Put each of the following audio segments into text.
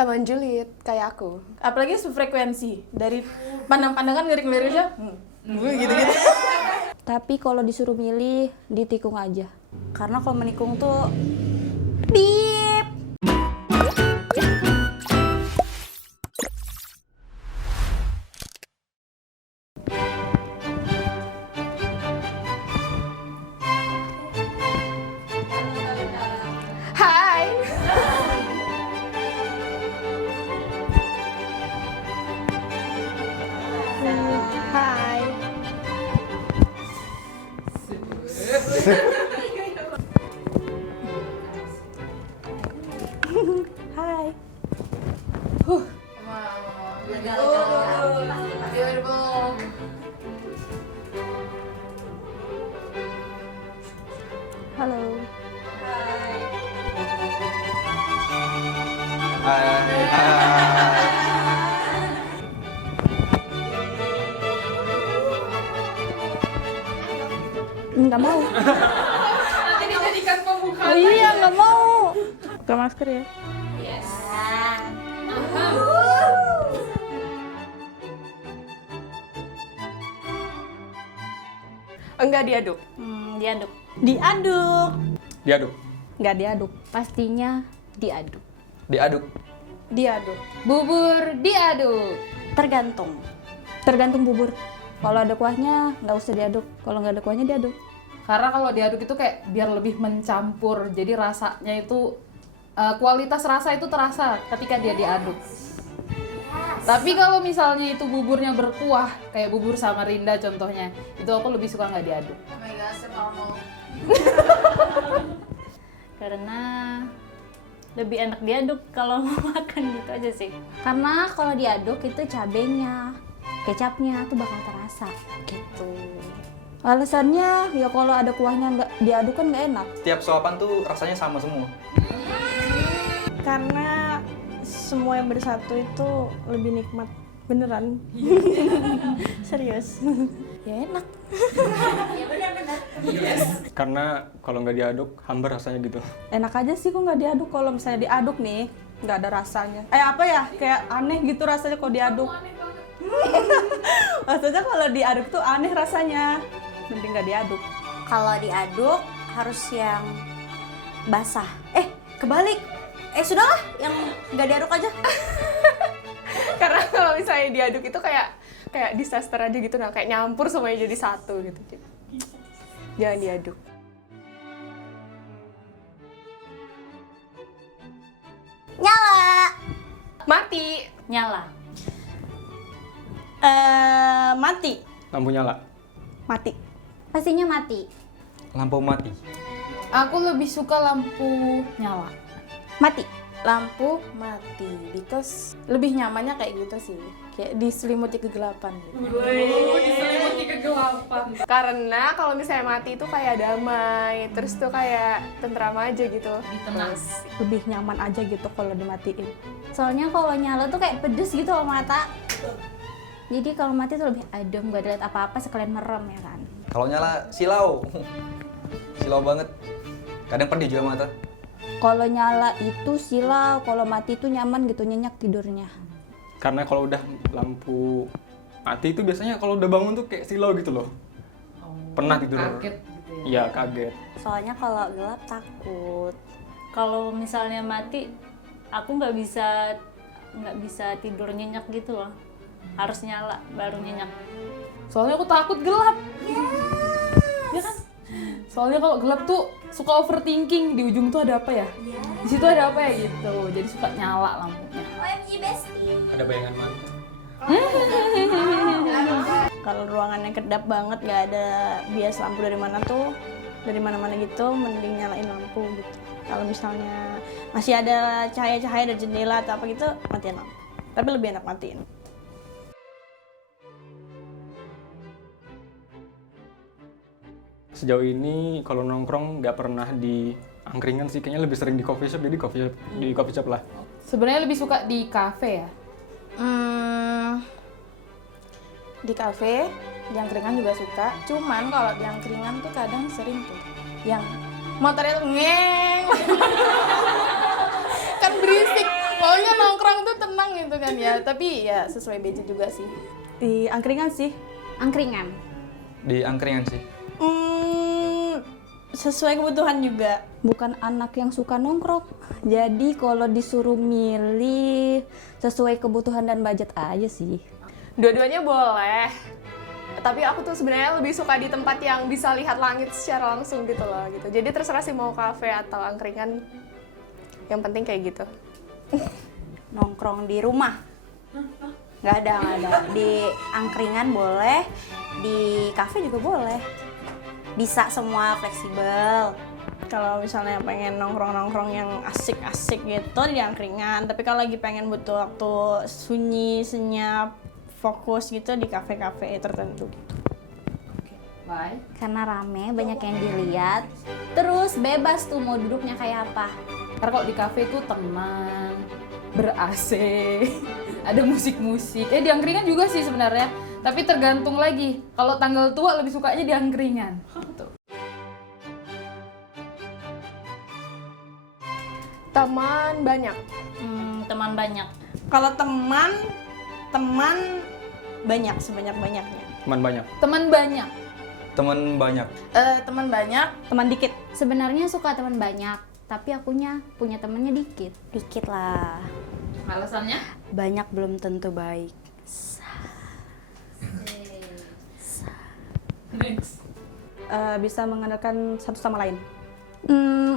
Taman Julid kayak aku. Apalagi sefrekuensi dari pandang-pandangan ngelirik-ngelirik aja. Gitu-gitu. Tapi kalau disuruh milih, di tikung aja. Karena kalau menikung tuh bip. Hai. Hai. Hai. Beautiful. Halo. Nggak mau. Nanti dijadikan pembukaan. Oh iya, nggak mau. Buka masker ya. Enggak diaduk. Diaduk. Diaduk. Diaduk. Nggak diaduk. Pastinya diaduk. Diaduk. Diaduk. Bubur diaduk. Tergantung. Tergantung bubur. Kalau ada kuahnya nggak usah diaduk. Kalau nggak ada kuahnya diaduk. Karena kalau diaduk itu kayak biar lebih mencampur. Jadi rasanya itu kualitas rasa itu terasa ketika dia diaduk. Tapi kalau misalnya itu buburnya berkuah, kayak bubur Samarinda contohnya, itu aku lebih suka nggak diaduk. Oh my gosh, normal. Karena lebih enak diaduk kalau mau makan gitu aja sih. Karena kalau diaduk itu cabenya, kecapnya tuh bakal terasa gitu. Alasannya ya kalau ada kuahnya nggak diaduk kan nggak enak. Setiap suapan tuh rasanya sama semua. Karena semua yang bersatu itu lebih nikmat. Beneran. Serius. Ya enak. Karena kalau nggak diaduk, hambar rasanya gitu. Enak aja sih kok nggak diaduk. Kalau misalnya diaduk nih, nggak ada rasanya. Apa ya? Kayak aneh gitu rasanya kalau diaduk. Maksudnya kalau diaduk tuh aneh rasanya. Mending nggak diaduk. Kalau diaduk harus yang basah. Kebalik. Sudahlah, yang nggak diaduk aja. Karena kalau misalnya diaduk itu kayak disaster aja gitu, nah kayak nyampur semuanya jadi satu gitu. Jangan diaduk. Nyala. Mati. Nyala. Mati. Lampu nyala. Mati. Pastinya mati. Lampu mati. Aku lebih suka lampu nyala. Mati. Lampu mati, because lebih nyamannya kayak gitu sih. Kayak diselimuti kegelapan gitu. Diselimuti kegelapan. Karena kalau misalnya mati itu kayak damai, terus tuh kayak tentram aja gitu. Tenang. Lebih nyaman aja gitu kalau dimatiin. Soalnya kalau nyala tuh kayak pedes gitu loh mata. Jadi kalau mati tuh lebih adem, gak ada liat apa-apa sekalian merem ya kan. Kalau nyala silau. Silau banget. Kadang pedih juga mata. Kalau nyala itu silau, kalau mati itu nyaman gitu, nyenyak tidurnya. Karena kalau udah lampu mati itu biasanya kalau udah bangun tuh kayak silau gitu loh. Pernah tidur. Kaget gitu ya. Iya, kaget. Soalnya kalau gelap takut. Kalau misalnya mati, aku nggak bisa tidur nyenyak gitu loh. Harus nyala baru nyenyak. Soalnya aku takut gelap. Ya kan? Soalnya kalau gelap tuh suka overthinking, di ujung tuh ada apa ya? Di situ ada apa ya gitu. Jadi suka nyala lampunya. OMG bestie. Ada bayangan mantan. Kalau ruangannya kedap banget, nggak ada bias lampu dari mana-mana gitu, mending nyalain lampu gitu. Kalau misalnya masih ada cahaya-cahaya dari jendela atau apa gitu, matiin lampu. Tapi lebih enak matiin. Sejauh ini kalau nongkrong nggak pernah di angkringan sih, kayaknya lebih sering di coffee shop, jadi di coffee shop lah. Sebenarnya lebih suka di kafe ya. Di kafe, di angkringan juga suka. Cuman kalau di angkringan tuh kadang sering tuh yang motornya tuh ngeng. Kan berisik. Maunya nongkrong tuh tenang gitu kan ya, tapi ya sesuai budget juga sih. Di angkringan sih. Angkringan. Di angkringan sih. Sesuai kebutuhan juga. Bukan anak yang suka nongkrong. Jadi kalau disuruh milih sesuai kebutuhan dan budget aja sih. Dua-duanya boleh. Tapi aku tuh sebenarnya lebih suka di tempat yang bisa lihat langit secara langsung gitu loh gitu. Jadi terserah sih mau kafe atau angkringan. Yang penting kayak gitu. Nongkrong di rumah. Nggak ada. Di angkringan boleh, di kafe juga boleh. Bisa semua, fleksibel. Kalau misalnya pengen nongkrong-nongkrong yang asik-asik gitu di angkringan, tapi kalau lagi pengen butuh waktu sunyi, senyap, fokus gitu di kafe-kafe tertentu gitu. Bye. Karena rame, banyak yang dilihat. Terus bebas tuh mau duduknya kayak apa. Karena kalau di kafe tuh tenang, ber-AC, ada musik-musik. Di angkringan juga sih sebenarnya. Tapi tergantung lagi. Kalau tanggal tua lebih sukanya di angkringan. Tuh. Teman banyak. Teman banyak. Kalau teman banyak sebanyak-banyaknya. Teman banyak. Teman banyak. Teman banyak. Teman banyak. Teman dikit. Sebenarnya suka teman banyak, tapi akunya punya temennya dikit. Dikit lah. Alasannya? Banyak belum tentu baik. Next. Bisa mengandalkan satu sama lain.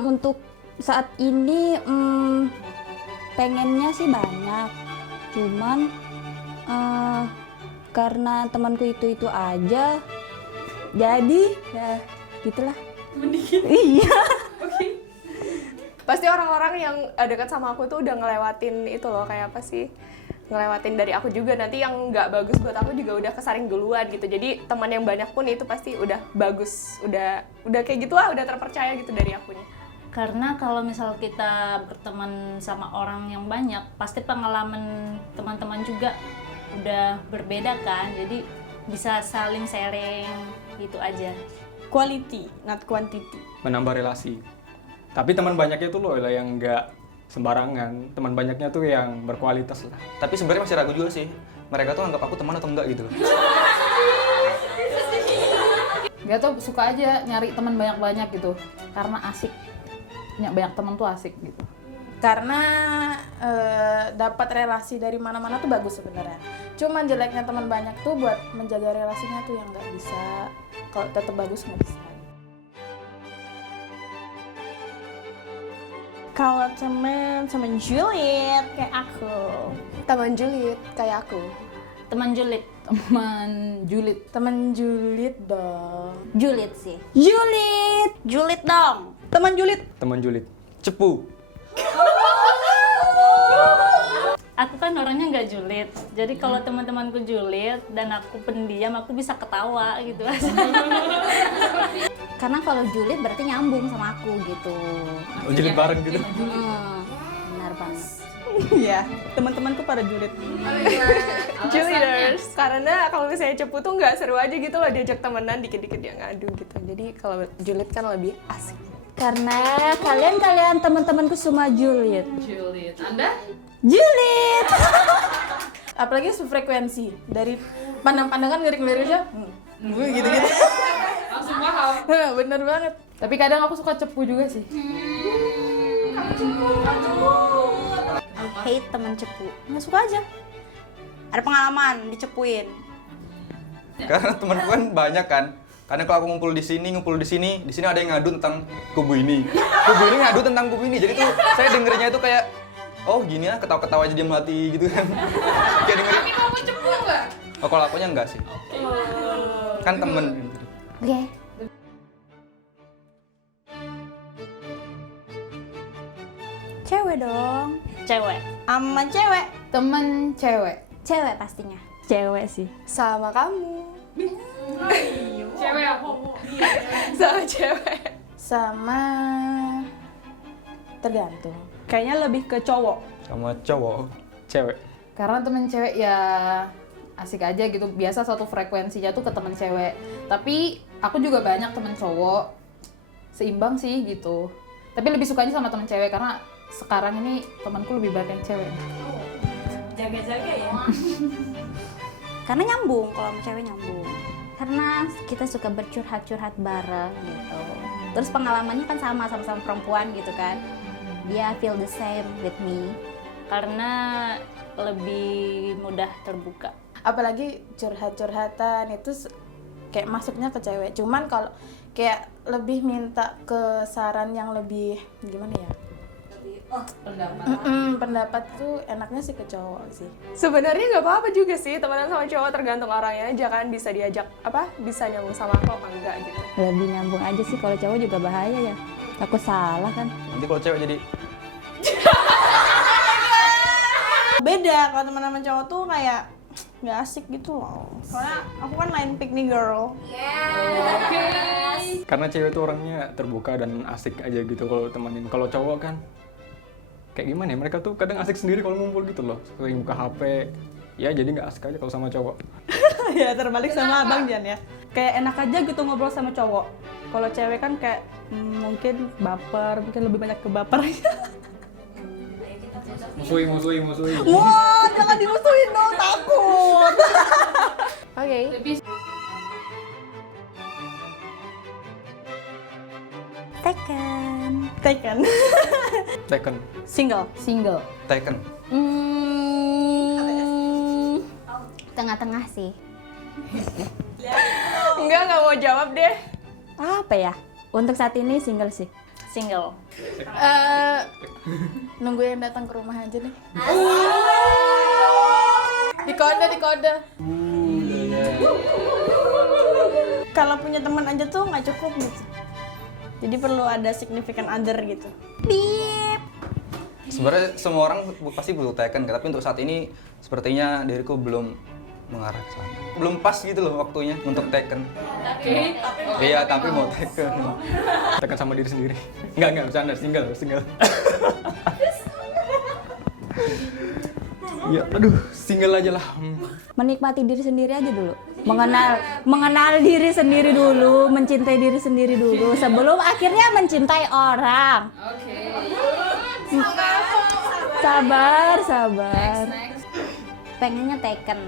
Untuk saat ini pengennya sih banyak, cuman karena temanku itu aja, jadi ya gitulah. Iya. Pasti orang-orang yang dekat sama aku tuh udah ngelewatin itu loh, kayak apa sih? Ngelewatin dari aku juga, nanti yang nggak bagus buat aku juga udah kesaring duluan gitu. Jadi teman yang banyak pun itu pasti udah bagus, udah kayak gitu lah, udah terpercaya gitu dari akunya. Karena kalau misal kita berteman sama orang yang banyak, pasti pengalaman teman-teman juga udah berbeda kan. Jadi bisa saling sharing gitu aja. Quality, not quantity. Menambah relasi. Tapi teman banyaknya tuh loh yang nggak sembarangan. Teman banyaknya tuh yang berkualitas lah. Tapi sebenarnya masih ragu juga sih. Mereka tuh anggap aku teman atau enggak gitu. Gak tau, suka aja nyari teman banyak-banyak gitu. Karena asik. Punya banyak teman tuh asik gitu. Karena dapat relasi dari mana-mana tuh bagus sebenarnya. Cuman jeleknya teman banyak tuh buat menjaga relasinya tuh yang nggak bisa. Kalau tetap bagus nggak bisa. Kalau teman Juliet kayak aku. Teman julid kayak aku. Teman julid. Teman julid. Temen julid dong. Julid sih. Julid dong. Teman Juliet. Teman julid. Cepu. Aku kan orangnya nggak julid. Jadi kalau teman-temanku julid dan aku pendiam, aku bisa ketawa gitu. Karena kalau julid berarti nyambung sama aku gitu. Julid bareng gitu. Benar banget. Iya, teman-temanku pada Juliet. Juliders. Karena kalau misalnya cepu tuh nggak seru aja gitu loh, diajak temenan dikit-dikit dia ngadu gitu. Jadi kalau julid kan lebih asik. Karena kalian teman-temanku semua julid. Julid. Anda? Julid. Apalagi sefrekuensi. Dari pandang-pandangan ngelirik-ngelirik aja. Gitu-gitu. Langsung paham. Bener banget. Tapi kadang aku suka cepu juga sih. I hate temen cepu. Nggak suka aja. Ada pengalaman dicepuin. Karena temanku kan banyak kan. Kadang kalau aku ngumpul di sini ada yang ngadu tentang kubu ini. Kubu ini ngadu tentang kubu ini. Jadi tuh saya dengernya itu kayak, oh gini ya, ketawa-ketawa aja dia melati gitu kan. Kayak dengerin. Tapi kamu cepu nggak? Oh kalau akunya enggak sih. Kan temen. Oke. Cewek dong. Cewek. Sama cewek. Temen cewek. Cewek pastinya. Cewek sih. Sama kamu. Cewek aku. Sama cewek. Sama tergantung. Kayaknya lebih ke cowok. Sama cowok. Cewek. Karena temen cewek ya asik aja gitu. Biasa satu frekuensinya tuh ke temen cewek. Tapi aku juga banyak temen cowok. Seimbang sih gitu. Tapi lebih sukanya sama temen cewek karena sekarang ini temanku lebih banyak yang cewek. Jaga-jaga ya. Karena nyambung, kalau sama cewek nyambung. Karena kita suka bercurhat-curhat bareng gitu. Terus pengalamannya kan sama-sama perempuan gitu kan. Dia feel the same with me. Karena lebih mudah terbuka. Apalagi curhat-curhatan itu kayak masuknya ke cewek. Cuman kalau kayak lebih minta ke saran yang lebih gimana ya? Pendapat tuh enaknya sih ke cowok sih. Sebenarnya nggak apa-apa juga sih temenan sama cowok, tergantung orangnya aja kan, bisa diajak bisa nyambung sama aku apa enggak gitu. Lebih nyambung aja sih, kalau cowok juga bahaya ya. Takut salah kan. Nanti kalau cewek jadi Beda kalau teman sama cowok tuh kayak nggak asik gitu loh. Soalnya aku kan lain pick nih girl. Karena cewek tuh orangnya terbuka dan asik aja gitu kalau temenin. Kalau cowok kan kayak gimana ya, mereka tuh kadang asik sendiri kalau ngumpul gitu loh, sering buka HP. Ya jadi nggak asik aja kalau sama cowok. Ya terbalik sama Abang Jan ya. Kayak enak aja gitu ngobrol sama cowok. Kalau cewek kan kayak mungkin baper, mungkin lebih banyak ke baper aja. Musuhi. Wah, jangan dimusuhin dong, takut. Oke. Taken. Taken. Single. Single. Taken. Tengah-tengah sih. Nggak mau jawab deh. Apa ya? Untuk saat ini single sih. Single. Nunggu yang datang ke rumah aja nih. Dikode. Kalau punya teman aja tuh nggak cukup gitu. Jadi perlu ada significant other gitu. Sebenarnya semua orang pasti butuh Taken, tapi untuk saat ini sepertinya diriku belum mengarah ke sana. Belum pas gitu loh waktunya untuk Taken. Iya, tapi mau Taken. Taken sama diri sendiri. Enggak, bercanda, single. Ya, aduh, single aja lah. Menikmati diri sendiri aja dulu. Mengenal diri sendiri dulu, mencintai diri sendiri dulu sebelum akhirnya mencintai orang. Sabar. Pengennya Taken,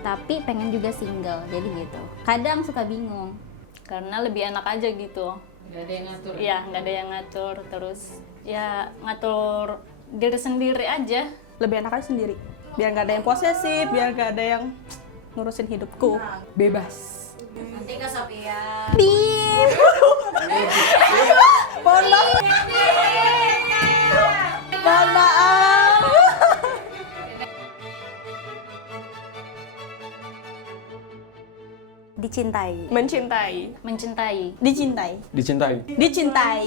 tapi pengen juga single, jadi gitu. Kadang suka bingung. Karena lebih enak aja gitu. Gak ada yang ngatur. Iya, nggak ada yang ngatur. Terus ya ngatur diri sendiri aja. Lebih enak aja sendiri. Biar nggak ada yang posesif, biar nggak ada yang ngurusin hidupku. Bebas. Nanti ke Sophia. Mohon maaf. Dicintai. Mencintai. Mencintai. Dicintai. Dicintai. Dicintai.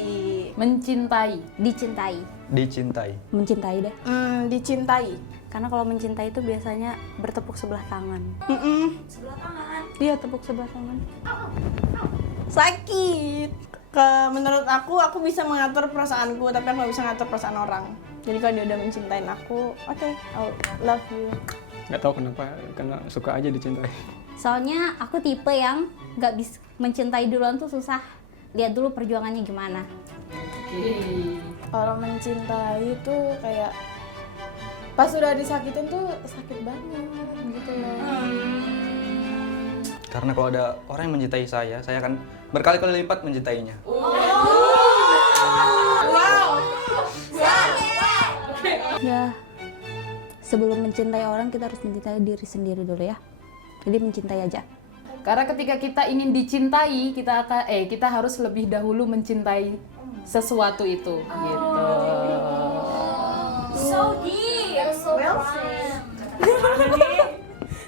Mencintai. Dicintai. Dicintai. Mencintai deh. Dicintai. Karena kalau mencintai itu biasanya bertepuk sebelah tangan. Iya, tepuk sebelah tangan. Sakit. Menurut aku bisa mengatur perasaanku, tapi aku nggak bisa ngatur perasaan orang. Jadi kalau dia udah mencintain aku, oke, I'll love you. Nggak tahu kenapa, karena suka aja dicintai. Soalnya aku tipe yang nggak bisa mencintai duluan tuh susah. Lihat dulu perjuangannya gimana. Kalau mencintai tuh kayak pas udah disakitin tuh sakit banget gitu loh. Karena kalau ada orang yang mencintai saya akan berkali-kali lipat mencintainya. Ya, sebelum mencintai orang kita harus mencintai diri sendiri dulu ya. Jadi mencintai aja. Karena ketika kita ingin dicintai, kita harus lebih dahulu mencintai sesuatu itu, gitu.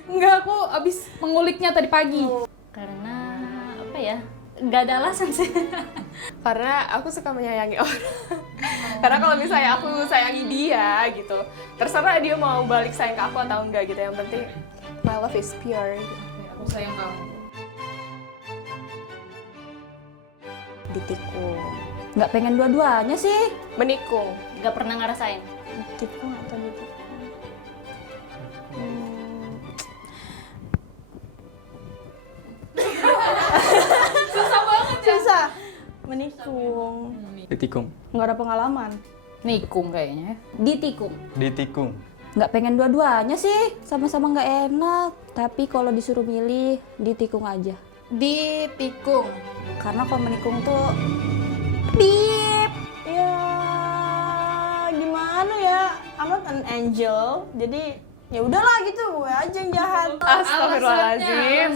Enggak, aku abis menguliknya tadi pagi. Karena apa ya? Nggak ada alasan sih. Karena aku suka menyayangi orang. Karena kalau misalnya aku sayangi dia gitu, terserah dia mau balik sayang ke aku atau enggak gitu. Yang penting my love is pure. Aku sayang kamu. Ditikung. Nggak pengen dua-duanya sih. Menikung. Nggak pernah ngerasain. Ditikung atau ditikung? Susah. Menikung. Ditikung. Nggak ada pengalaman. Nikung kayaknya. Ditikung. Ditikung. Nggak pengen dua-duanya sih, sama-sama nggak enak. Tapi kalau disuruh milih, ditikung aja. Ditikung. Karena kalau menikung tuh Bip. Ya gimana ya? I'm not an angel. Jadi ya udahlah gitu, gue aja yang jahat. Astagfirullahaladzim.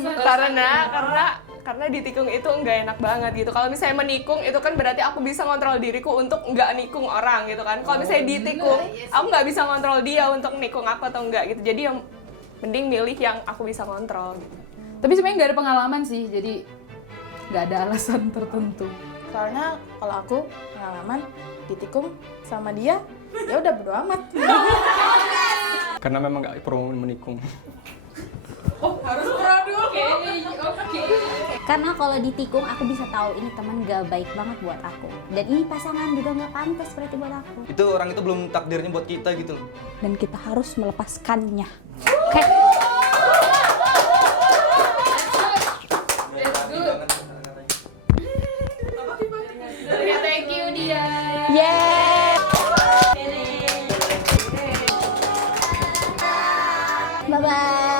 Karena ditikung itu nggak enak banget gitu. Kalau misalnya menikung itu kan berarti aku bisa ngontrol diriku untuk nggak nikung orang gitu kan. Kalau misalnya ditikung, aku nggak bisa ngontrol dia untuk nikung aku atau enggak gitu. Jadi yang mending milih yang aku bisa kontrol gitu. Tapi sebenarnya nggak ada pengalaman sih, jadi nggak ada alasan tertentu. Soalnya kalau aku pengalaman ditikung sama dia, ya udah bodo amat. Karena memang nggak perlu menikung. karena kalau ditikung aku bisa tahu ini teman gak baik banget buat aku. Dan ini pasangan juga nggak pantas berarti buat aku. Itu orang itu belum takdirnya buat kita gitu loh. Dan kita harus melepaskannya. Oke. Thank you dia. Yeay. Bye bye.